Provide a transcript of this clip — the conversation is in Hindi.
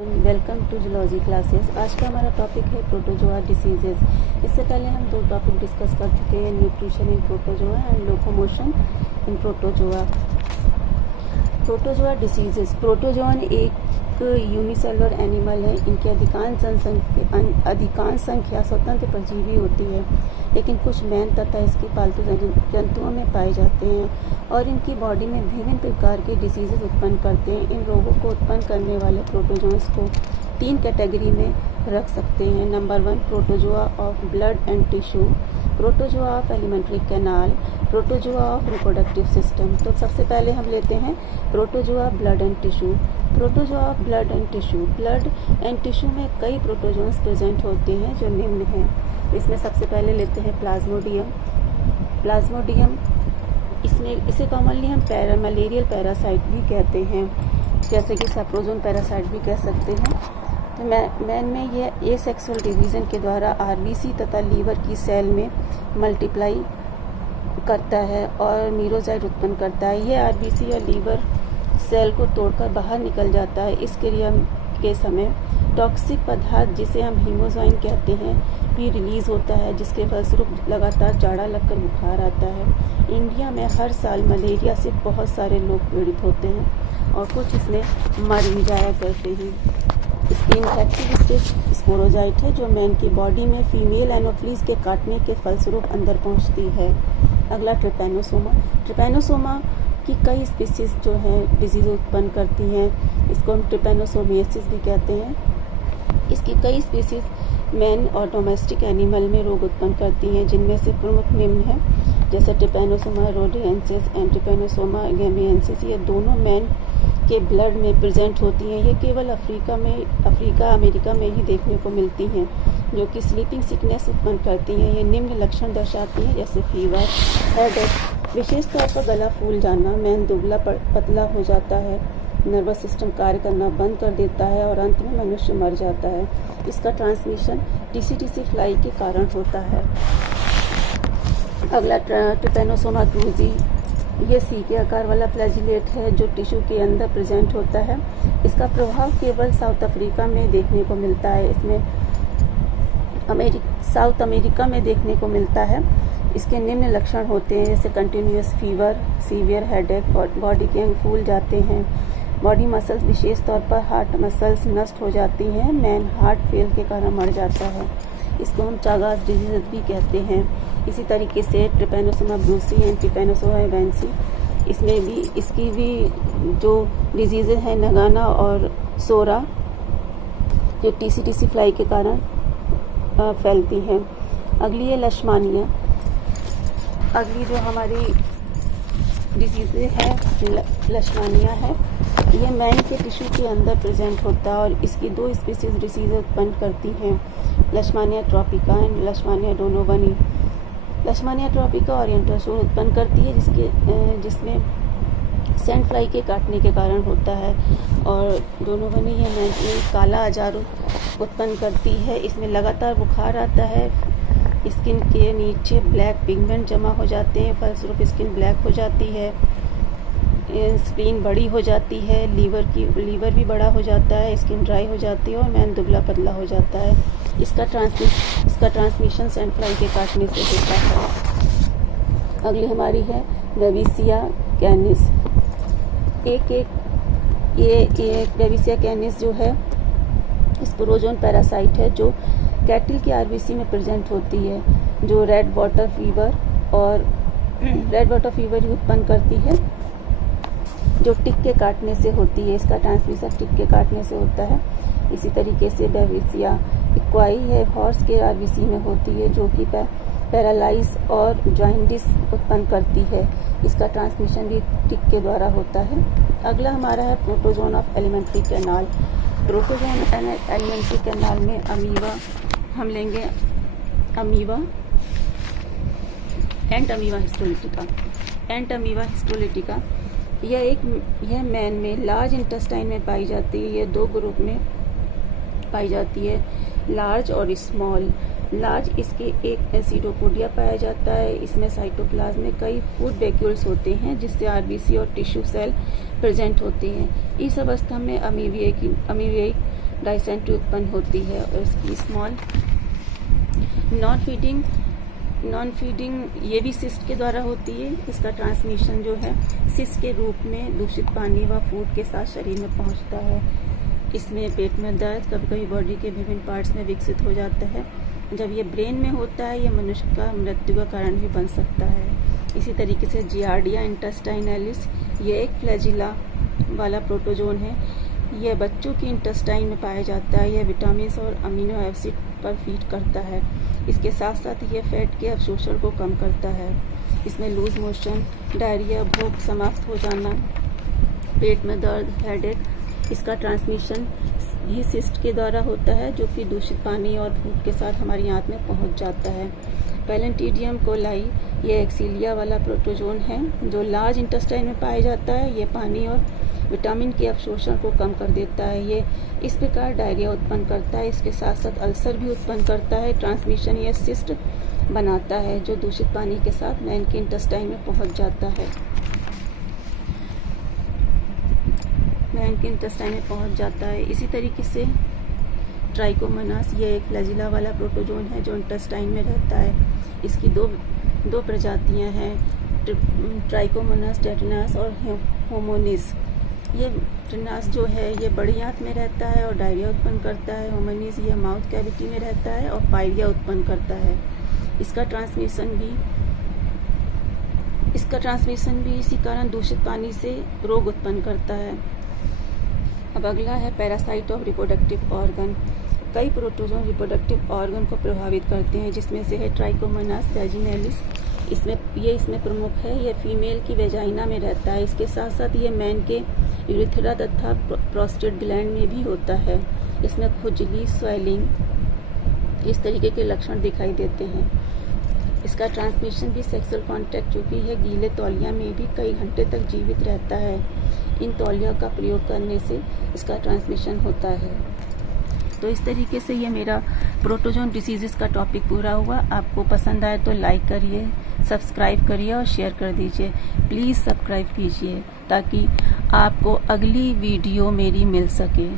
Welcome to zoology classes. आज का हमारा टॉपिक है प्रोटोजोआ डिसीजेस। इससे पहले हम दो टॉपिक डिस्कस कर चुके हैं, nutrition in protozoa and locomotion in protozoa. Protozoa diseases. Protozoan एक यूनिसेलुलर एनिमल है। इनकी अधिकांश संख्या स्वतंत्र परजीवी होती है, लेकिन कुछ मैन तथा इसके पालतू जंतुओं में पाए जाते हैं और इनकी बॉडी में विभिन्न प्रकार के डिसीजेज उत्पन्न करते हैं। इन रोगों को उत्पन्न करने वाले प्रोटोजोन्स को तीन कैटेगरी में रख सकते हैं। Number 1, protozoa of blood and tissue, protozoa of alimentary canal, protozoa of reproductive system. तो सबसे पहले हम लेते हैं protozoa blood and tissue. Protozoa of blood and tissue. Blood and tissue में कई प्रोटोजोन्स प्रेजेंट होते हैं जो निम्न हैं। इसमें सबसे पहले लेते हैं प्लाज्मोडियम। प्लाज्मोडियम इसे कॉमनली हम मलेरियल पैरासाइट भी कहते हैं, जैसे कि सेप्रोजोन पैरासाइट भी कह सकते हैं। तो मैन में यह एसेक्सुअल डिवीज़न के द्वारा आरबीसी तथा लीवर की सेल में मल्टीप्लाई करता है और मीरोजाइट उत्पन्न करता है। यह आरबीसी और लीवर सेल को तोड़कर बाहर निकल जाता है। इस क्रिया के समय टॉक्सिक पदार्थ, जिसे हम हीमोजाइन कहते हैं, भी रिलीज होता है, जिसके फलस्वरूप लगातार जाड़ा लगकर बुखार आता है। इंडिया में हर साल मलेरिया से बहुत सारे लोग पीड़ित होते हैं और कुछ इसमें मर भी जाया करते हैं। इसकी इन्फेक्टिव स्टेज स्पोरोजाइट है, जो मैन की बॉडी में फीमेल एनोफ्लीज के काटने के फलस्वरूप अंदर पहुंचती है। अगला ट्रिपैनोसोमा। ट्रिपैनोसोमा की कई स्पीसीज जो हैं डिजीज उत्पन्न करती हैं। इसको हम ट्रिपैनोसोमियासिस भी कहते हैं। इसकी कई स्पीसीज मैन और डोमेस्टिक एनिमल में रोग उत्पन्न करती हैं, जिनमें से प्रमुख निम्न हैं, जैसे ट्रिपैनोसोमा रोडेंसिस एंड ट्रिपैनोसोमा गैमिएंसिस। ये दोनों मैन के ब्लड में प्रेजेंट होती हैं। ये केवल अफ्रीका अमेरिका में ही देखने को मिलती हैं, जो कि स्लीपिंग सिकनेस उत्पन्न करती हैं। ये निम्न लक्षण दर्शाती हैं, जैसे फीवर, हेडेक, विशेष तौर पर गला फूल जाना, मैन दुबला पतला हो जाता है, नर्वस सिस्टम कार्य करना बंद कर देता है और अंत में मनुष्य मर जाता है। इसका ट्रांसमिशन टीसी फ्लाई के कारण होता है। अगला ट्रिपैनोसोमा क्रूजी। ये सी के आकार वाला फ्लैजिलेट है, जो टिश्यू के अंदर प्रेजेंट होता है। इसका प्रभाव केवल साउथ अफ्रीका में देखने को मिलता है। इसमें साउथ अमेरिका में देखने को मिलता है। इसके निम्न लक्षण होते हैं, जैसे continuous fever, severe headache, body के अंग फूल जाते हैं, बॉडी मसल्स विशेष तौर पर हार्ट मसल्स नष्ट हो जाती हैं, मैन हार्ट फेल के कारण मर जाता है। इसको हम चागास डिजीज भी कहते हैं। इसी तरीके से ट्रिपैनोसोमा ब्रूसी एंड ट्रिपैनोसोमा एवेंसी, इसमें भी इसकी भी जो डिजीज़ हैं नगाना और सोरा, जो टीसी फ्लाई के कारण फैलती हैं। अगली है लश्मानिया। अगली जो हमारी डिजीज़ है लश्मानिया है। ये मैन के टिश्यू के अंदर प्रेजेंट होता है और इसकी दो स्पीसीज डिसीज उत्पन्न करती हैं, लश्मानिया ट्रॉपिका एंड लश्मानिया डोनोवनी। लश्मानिया ट्रॉपिका ओरिएंटल शोर उत्पन्न करती है, जिसमें सैंड फ्लाई के काटने के कारण होता है, और डोनोवनी ये मैन में काला अजार उत्पन्न करती है। इसमें लगातार बुखार आता है, स्किन के नीचे ब्लैक पिगमेंट जमा हो जाते हैं, फलस्वरूप स्किन ब्लैक हो जाती है, स्क्रीन बड़ी हो जाती है, लीवर भी बड़ा हो जाता है, स्किन ड्राई हो जाती है और मैन दुबला पतला हो जाता है। इसका ट्रांसमिशन सैंड फ्लाई के काटने से होता है। अगली हमारी है बेविसिया कैनिस। ये बेविसिया कैनिस जो है स्पोरोजोन पैरासाइट है, जो कैटल की आरबीसी में प्रेजेंट होती है, जो रेड वाटर फीवर ही उत्पन्न करती है, जो टिक के काटने से होती है। इसका ट्रांसमिशन टिक के काटने से होता है। इसी तरीके से बेविसिया इक्वाई है, हॉर्स के आरबीसी में होती है, जो कि पैरालाइज और जॉइंटिस उत्पन्न करती है। इसका ट्रांसमिशन भी टिक के द्वारा होता है। अगला हमारा है protozoan of alimentary canal. Protozoan alimentary canal में अमीबा हम लेंगे, एंट अमीबा हिस्टोलिटिका। यह मैन में लार्ज इंटेस्टाइन में पाई जाती है। यह दो ग्रुप में पाई जाती है, लार्ज और स्मॉल। लार्ज इसके एक एसिडोपोडिया पाया जाता है। इसमें साइटोप्लाज्म में कई फूड वैक्यूल्स होते हैं, जिससे आरबीसी और टिश्यू सेल प्रेजेंट होते हैं। इस अवस्था में अमीबियाई डायसेंट्री उत्पन्न होती है और इसकी स्मॉल नॉन फीडिंग ये भी सिस्ट के द्वारा होती है। इसका ट्रांसमिशन जो है सिस्ट के रूप में दूषित पानी व फूड के साथ शरीर में पहुंचता है। इसमें पेट में दर्द, कभी कभी बॉडी के विभिन्न पार्ट्स में विकसित हो जाता है। जब ये ब्रेन में होता है ये मनुष्य का मृत्यु का कारण भी बन सकता है। इसी तरीके से जियार्डिया इंटेस्टाइनलिस ये एक फ्लैजिला वाला प्रोटोजोन है। यह बच्चों की इंटेस्टाइन में पाया जाता है। यह विटामिन और अमीनो एसिड पर फीड करता है। इसके साथ साथ ये फैट के अवशोषण को कम करता है। इसमें लूज मोशन, डायरिया, भूख समाप्त हो जाना, पेट में दर्द, हेडेक। इसका ट्रांसमिशन भी सिस्ट के द्वारा होता है जो कि दूषित पानी और फूड के साथ हमारी आंत में पहुंच जाता है। पैलेंटिडियम कोलाई ये एक्सीलिया वाला प्रोटोजोन है जो लार्ज इंटेस्टाइन में पाया जाता है। ये पानी और विटामिन के अवशोषण को कम कर देता है। ये इस प्रकार डायरिया उत्पन्न करता है। इसके साथ साथ अल्सर भी उत्पन्न करता है। ट्रांसमिशन ये सिस्ट बनाता है जो दूषित पानी के साथ मैन के इंटेस्टाइन में पहुंच जाता है। मैन के इंटेस्टाइन में पहुंच जाता है। इसी तरीके से ट्राइकोमोनास ये एक फ्लैजिला वाला प्रोटोजोन है जो इंटेस्टाइन में रहता है। इसकी दो प्रजातियां हैं, ट्राइकोमोनास टेटनास और होमोनिस। ये टेटनास जो है ये बड़ी आंत में रहता है और डायरिया उत्पन्न करता है। होमोनिस ये माउथ कैविटी में रहता है और पायरिया उत्पन्न करता है। इसका ट्रांसमिशन भी इसी कारण दूषित पानी से रोग उत्पन्न करता है। अब अगला है पैरासाइट ऑफ रिप्रोडक्टिव ऑर्गन। कई प्रोटोजोन रिप्रोडक्टिव ऑर्गन को प्रभावित करते हैं जिसमें से है ट्राइकोमोनास वैजिनैलिस। इसमें प्रमुख है। यह फीमेल की वेजाइना में रहता है। इसके साथ साथ ये मैन के यूरिथ्रा तथा प्रोस्टेट ग्लैंड में भी होता है। इसमें खुजली, स्वेलिंग इस तरीके के लक्षण दिखाई देते हैं। इसका ट्रांसमिशन भी सेक्सुअल कांटेक्ट चूँकि यह गीले तौलिया में भी कई घंटे तक जीवित रहता है। इन तौलिया का प्रयोग करने से इसका ट्रांसमिशन होता है। तो इस तरीके से ये मेरा प्रोटोजोन डिसीजेस का टॉपिक पूरा हुआ। आपको पसंद आए तो लाइक करिए, सब्सक्राइब करिए और शेयर कर दीजिए। प्लीज़ सब्सक्राइब कीजिए ताकि आपको अगली वीडियो मेरी मिल सके।